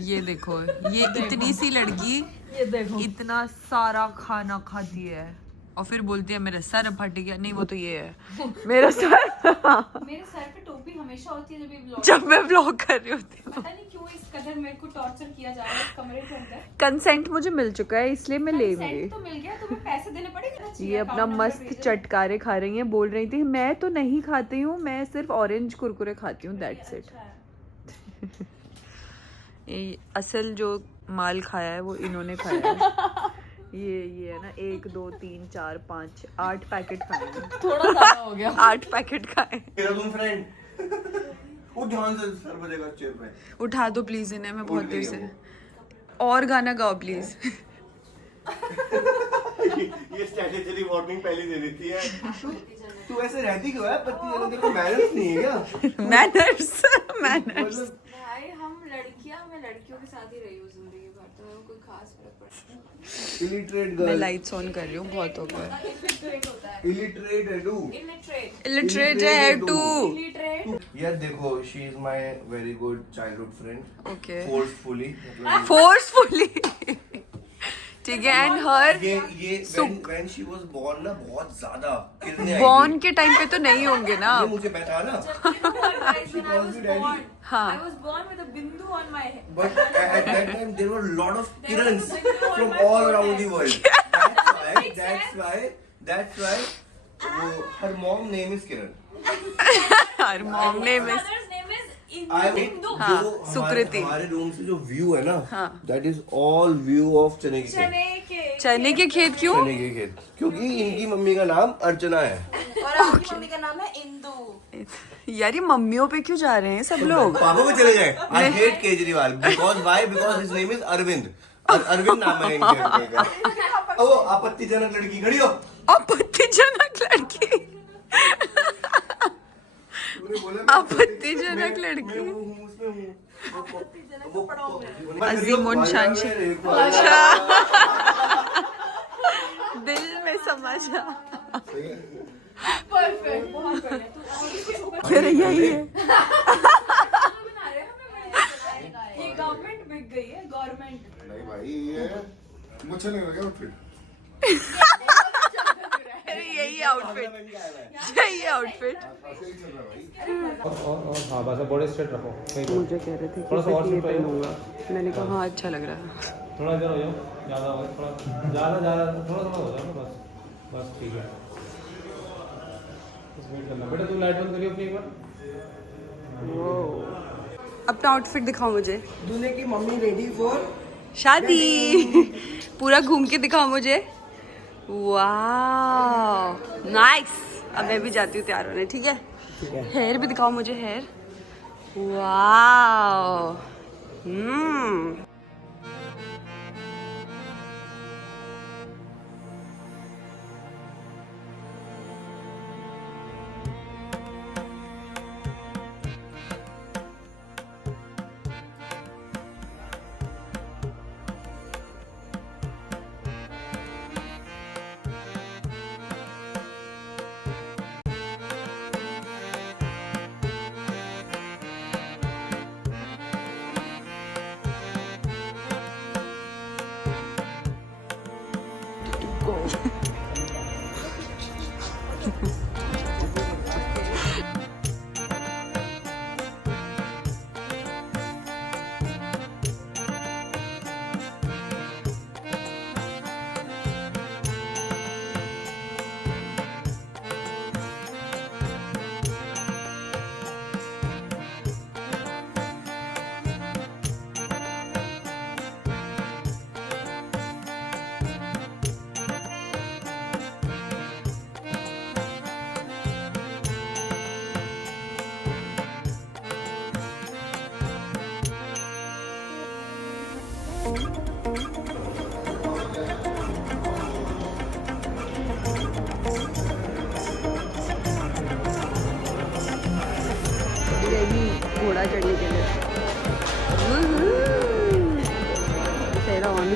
ये देखो, ये इतनी सी लड़की ये देखो इतना सारा खाना खाती है और फिर बोलती है मेरा सर फट गया। नहीं, वो तो ये है मेरा सर। मेरे सर पे टोपी हमेशा होती है जब मैं व्लॉग कर रही होती हूँ। पता नहीं क्यों इस कदर मेरे को टॉर्चर किया जा रहा है इस कमरे के अंदर। कंसेंट मुझे मिल चुका है इसलिए मैं लेंगी। कंसेंट तो मिल गया, तुम्हें पैसे देने पड़ेंगे ना। ये अपना मस्त चटकारे खा रही हैं। बोल रही थी मैं तो नहीं खाती हूँ, मैं सिर्फ ऑरेंज कुरकुरे खाती हूँ, दैट्स इट। ये असल जो माल खाया है वो इन्होंने खाया है। ये है ना 1 2 3 4 5 8 पैकेट खाए हैं। थोड़ा ज्यादा हो गया। 8 पैकेट खाए। मेरा तुम फ्रेंड उठ ध्यान से, सर बजेगा चेयर पे। उठा दो प्लीज इन्हें, मैं बहुत देर से। और गाना गाओ प्लीज। ये स्ट्रैटेजी वार्निंग पहले दे देती है। तू ऐसे रहती क्यों है? पत्ती जनों को मैनर्स नहीं है क्या? Manners manners. भाई हम लड़कियां, मैं लड़कियों के साथ ही रही हूँ जिंदगी भर, तो मेरे को कोई खास फर्क पड़ता नहीं। इलिटरेट मैं गर्ल, लाइट्स ऑन कर रही हूँ, बहुत हो गया। इलिटरेट है तू। इलिटरेट है टू। यार देखो, she is my very good childhood friend. Okay, forcefully forcefully. ठीक है। एंड हर ये when she was born ना बहुत ज्यादा किरने बॉर्न के टाइम पे तो नहीं होंगे ना। ये मुझे बैठा ना, हाँ, I was born with a bindu on my head. but at that time there were a lot of Kirans from all around the world. That's why her mom name is Kiran. Her mom ने miss. Mother's name is हाँ, सुकृति। हमारे room से जो view है ना, हाँ। that is all view of चने के खेत। चने के खेत क्यों? चने के खेत, क्योंकि इनकी मम्मी का नाम अर्चना है और आपकी मम्मी का नाम है इंदु। यार ये मम्मियों पे क्यों जा रहे हैं सब लोग? पापा को चले जाए। I hate Kejriwal because his name is Arvind. Arvind नाम है इनके का। ओ आपत्तिजनक लड़की खड़ी हो। आपत्तिजनक लड़की। आपत्तिजनक लड़की। अजीम उन शान से। अच्छा, दिल में समझा। फिर यही है। ये गवर्नमेंट बिक गई है, गवर्नमेंट। नहीं भाई, ये मुझे नहीं लगा आउटफिट। यही आउटफिट, यही आउटफिट। और हाँ बस बॉडी स्ट्रेट रखो। मुझे कह रहे थे कि ये पहनूंगा, मैंने कहा हाँ अच्छा लग रहा है। थोड़ा इधर हो जाओ, ज़्यादा हो गया, थोड़ा ज़्यादा थोड़ा हो जाओ बस, बस ठीक है। बस वेट करना बेटा, तू लाइट बंद करियो अपनी एक बार। अपना आउटफिट दिखाओ मुझे। दूल्हे की मम्मी रेडी फॉर शादी। पूरा घूम के दिखाओ मुझे। वाह नाइस। अब मैं भी जाती हूँ तैयार होने, ठीक है? हेयर भी दिखाओ मुझे, हेयर। वाह। घोड़ा चढ़ने के लिए तेरा ऑन।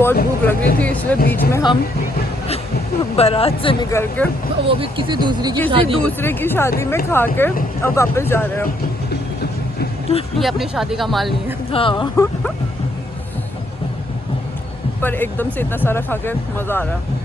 बहुत भूख लग रही थी, इसलिए बीच में हम बारात से निकल के वो भी किसी दूसरी की किसी दूसरे की शादी में खा के अब वापस जा रहे हैं। ये अपनी शादी का माल नहीं है। हाँ पर एकदम से इतना सारा खा के मज़ा आ रहा है।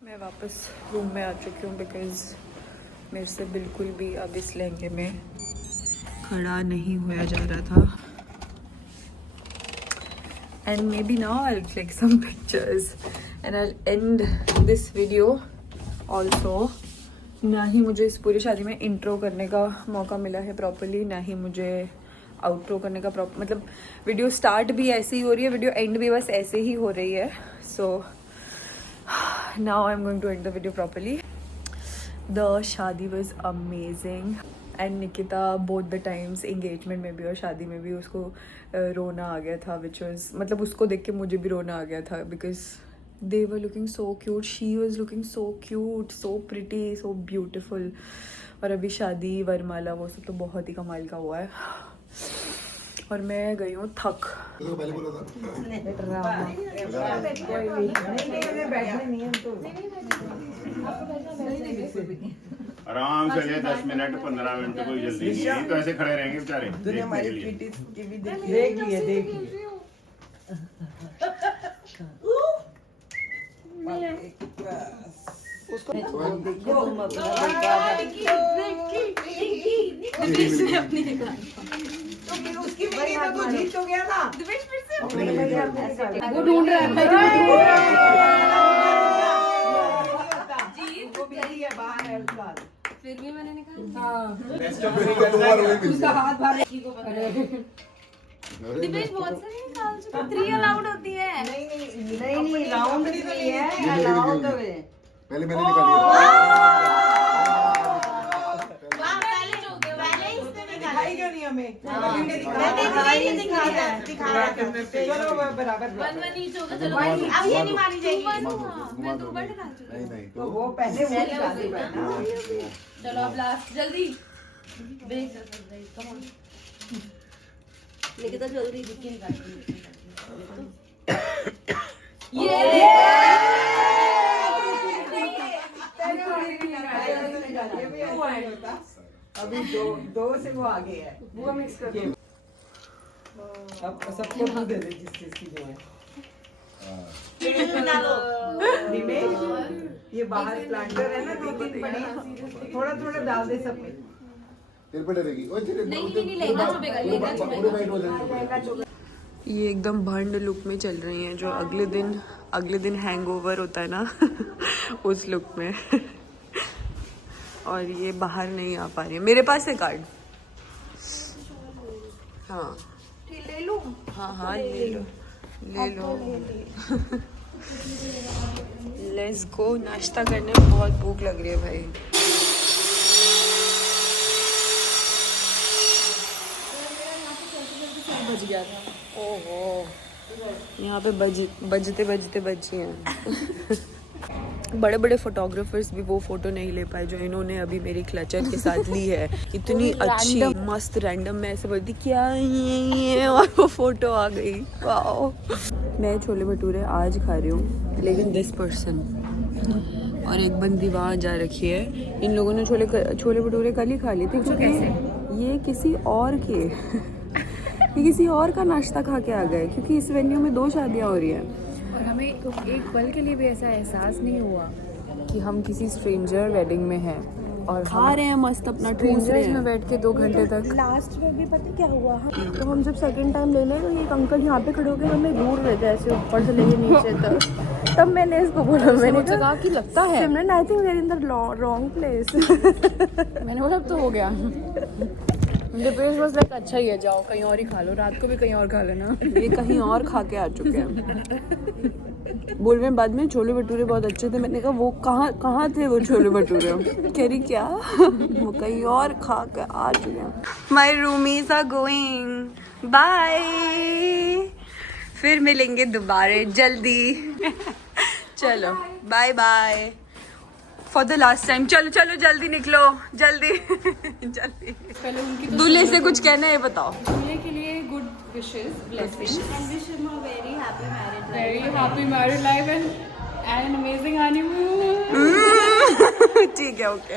मैं वापस रूम में आ चुकी हूँ बिकॉज़ मेरे से बिल्कुल भी अब इस लहंगे में खड़ा नहीं होया जा रहा था। And maybe now I will click some pictures and I and this video also. ना ही मुझे इस पूरी शादी में इंट्रो करने का मौका मिला है प्रॉपरली, ना ही मुझे आउट्रो करने का मतलब वीडियो स्टार्ट भी ऐसे ही हो रही है, वीडियो एंड भी बस ऐसे ही हो रही है। सो now I'm going to end the video properly. The shadi was amazing. And Nikita both the times engagement में भी और शादी में भी उसको रोना आ गया था, विच वॉज मतलब उसको देख के मुझे भी रोना आ गया था, because they were looking so cute, she was looking so cute, so pretty, so beautiful. और अभी शादी वरमाला वो सब तो बहुत ही कमाल का हुआ है और मैं गई हूँ थक। आराम से ले 10 मिनट 15 मिनट कोई जल्दी नहीं है, तो ऐसे खड़े रहेंगे बेचारे तूने हमारी किटी की भी देख लिए उसको देखिए तुम उसकी भी तो जीत हो गया ना। वो ढूंढ रहा है फिर भी मैंने निकाला। उसका हाथ बाहर दिवेश बहुत सारे निकाल चुका। 3 अलाउड होती है। नहीं राउंड नहीं है, अलाउड है। पहले मैंने निकाली दिखाई क्यों नहीं हमें? चलो बराबर 1-1 ईच होगा। चलो अब ये नहीं मानी जाएगी। मैं 2 बार निकाल चुकी हूँ। नहीं तो वो पहले वो निकाली है ना। चलो अब लास्ट जल्दी देख कम ऑन लेके तो जल्दी दिख निकाल। अभी दो से वो आगे है। वो मिक्स कर दो। अब सबको दूध दे दे जिस चीज की जो है। दिनेश ये बाहर प्लांटर है ना 2-3 बड़े, थोड़ा थोड़ा डाल दे सब में। तेरे पे डरेगी। ओए तेरे नहीं लेगा चुपेगा पूरे वाइट हो जाएंगे। ये एकदम भंड लुक में चल रही हैं, जो अगले दिन हैंगओवर होता है ना उस लुक में। और ये बाहर नहीं आ पा रही है। मेरे पास है कार्ड। हाँ ले लूं। हाँ ले लो लेट्स गो। नाश्ता करने में बहुत भूख लग रही है भाई। बज गया था। ओहो यहाँ पे बजते बजी हैं। बड़े बड़े फोटोग्राफर्स भी वो फोटो नहीं ले पाए जो इन्होंने अभी मेरी क्लचर के साथ ली है। इतनी अच्छी मस्त रैंडम। मैं ऐसे बोलती क्या ये और वो फोटो आ गई। वाओ। मैं छोले भटूरे आज खा रही हूँ, लेकिन दिस पर्सन और एक बंदी वहाँ जा रखी है। इन लोगों ने छोले भटूरे कल ही खा लिए थे। जो कैसे ये किसी और के ये किसी और का नाश्ता खा के आ गए, क्योंकि इस वेन्यू में 2 शादियाँ हो रही हैं। और हमें एक पल के लिए भी ऐसा एहसास नहीं हुआ कि हम किसी स्ट्रेंजर वेडिंग में हैं और खा रहे हैं मस्त अपना ठूस रहे हैं में बैठ के 2 घंटे तक। लास्ट में भी पता क्या हुआ, तो हम जब सेकंड टाइम ले लें तो ये अंकल यहाँ पे खड़े होकर हमें घूर रहे थे ऐसे ऊपर से लेके नीचे तक। तब मैंने इसको बोला, मैंने कहा कि लगता है Simran I think we are in the wrong place. मैंने बोला अब तो हो गया। दिपेश बस लाइक अच्छा ही है, जाओ कहीं और ही खा लो, रात को भी कहीं और खा लेना। ये कहीं और खा के आ चुके हैं। बोल रहे हैं बाद में छोले भटूरे बहुत अच्छे थे। मैंने कहा वो कहाँ थे वो छोले भटूरे? कह रही क्या वो कहीं और खा के आ चुके हैं। My roomies are going bye. फिर मिलेंगे दोबारा जल्दी। चलो bye bye for the last time. चलो चलो जल्दी निकलो, जल्दी जल्दी। दूल्हे से कुछ कहना है बताओ। दूल्हे के लिए good wishes, blessings, And wish him a very happy married life. Very happy married life and an amazing honeymoon. ठीक है ओके।